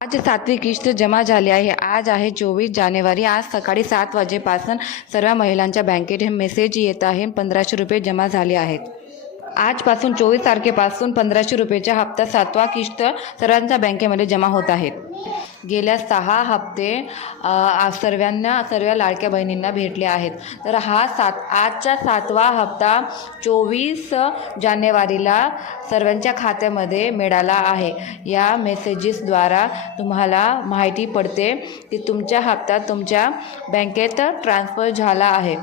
आज 7वी किस्त जमा झाली आहे. आज आहे 24 जानेवारी. आज सकाळी 7 वाजेपासून सर्व महिलांच्या बँकेत हे मेसेज येत आहे. 1500 रुपये जमा झाले आहेत. आजपासून 24 तारखेपासून 1500 रुपयेचा हप्ता 7वा किस्त सर्वांच्या बँकेमध्ये जमा होत आहेत. गेल्या 6 हप्ते सर्व लाडक्या बहिणींना भेटले आहेत. तर आजचा 7वा हप्ता 24 जानेवारीला सर्वांच्या खात्यामध्ये मिळाला आहे. या मेसेजेसद्वारा तुम्हाला माहिती पडते की तुमचा हप्ता तुमच्या बँकेत ट्रान्सफर झाला आहे.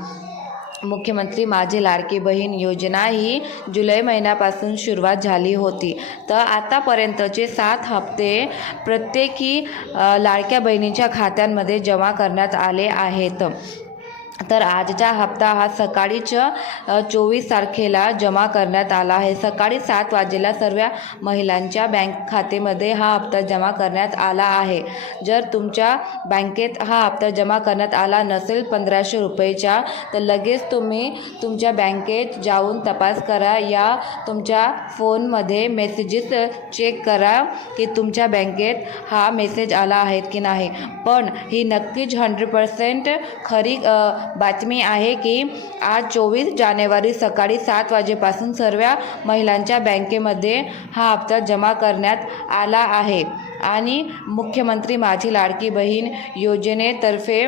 मुख्यमंत्री माझी लाडकी बहीण योजना ही जुलै महिन्यापासून सुरुवात झाली होती. तर आतापर्यंतचे 7 हप्ते प्रत्येकी लाडक्या बहिणींच्या खात्यांमध्ये जमा करण्यात आले आहेत. तर आजचा हप्ता हा सकाळीच 24 तारखेला जमा करण्यात आला आहे. सकाळी 7 वाजेला सर्व महिलांच्या बँक खात्यामध्ये हा हप्ता जमा करण्यात आला आहे. जर तुमच्या बँकेत हा हप्ता जमा करण्यात आला नसेल 1500 रुपयेचा, तर लगेच तुम्ही तुमच्या बँकेत जाऊन तपास करा. या तुमच्या फोनमध्ये मेसेजेस चेक करा की तुमच्या बँकेत हा मेसेज आला आहे की नाही. पण ही नक्कीच 100% खरी बातमी आहे की आज 24 जानेवारी सकाळी 7 वाजेपासून सर्व महिलांच्या बँकेमध्ये हा हप्ता जमा करण्यात आला आहे. आणि मुख्यमंत्री माझी लाडकी बहीण योजनेतर्फे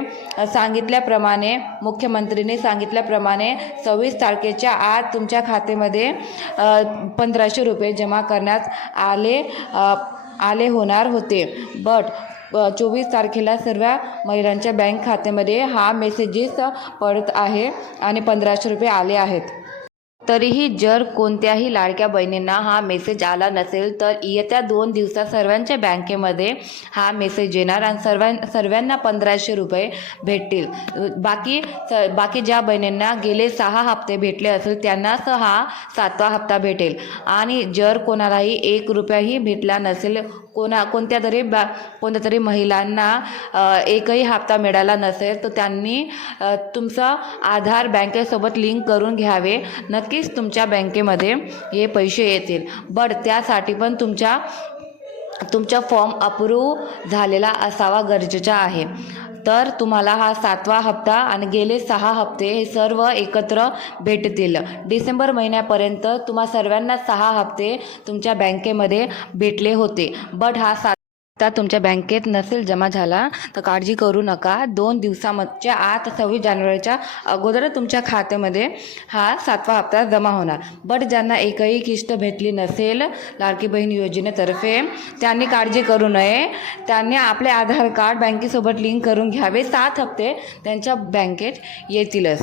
मुख्यमंत्रीने सांगितल्याप्रमाणे 26 तारखेच्या आत तुमच्या खात्यामध्ये 1500 रुपये जमा करण्यात आले होणार होते. बट 24 तारखेला सर्व महिलांच्या बँक खात्यामध्ये हा मेसेजेस पडत आहे आणि 1500 रुपये आले आहेत. तरीही जर कोणत्याही लाडक्या बहिणींना हा मेसेज आला नसेल तर येत्या 2 दिवसात सर्वांच्या बँकेमध्ये हा मेसेज येणार आणि सर्वांना 1500 रुपये भेटतील. बाकी ज्या बहिणींना गेले 6 हप्ते भेटले असेल त्यांनाच हा 7वा हप्ता भेटेल. आणि जर कोणालाही 1 रुपयाही भेटला नसेल, कोणत्या तरी महिलांना एकही हप्ता मिळाला नसेल, तर त्यांनी तुमचा आधार बँकेसोबत लिंक करून घ्यावे. नक्कीच तुमच्या बँकेमध्ये हे पैसे येतील. बट त्यासाठी पण तुमचा फॉर्म अप्रूव्ह झालेला असावा गरजेचा आहे. तर तुम्हाला हा 7वा हप्ता आणि गेले 6 हप्ते हे सर्व एकत्र भेटतील. डिसेंबर महिन्यापर्यंत तुम्हा सर्वांना 6 हप्ते तुमच्या बँकेमध्ये भेटले होते. बट हा हप्ता तुमच्या बँकेत नसेल जमा झाला तर काळजी करू नका. 2 दिवसाच्या आत 26 जानेवारीच्या अगोदर तुमच्या खात्यामध्ये हा 7वा हप्ता जमा होणार. बट ज्यांना एकही किस्त भेटली नसेल लाडकी बहीण योजनेतर्फे, त्यांनी काळजी करू नये. त्यांनी आपले आधार कार्ड बँकेसोबत लिंक करून घ्यावे. 7 हप्ते त्यांच्या बँकेत येतीलच.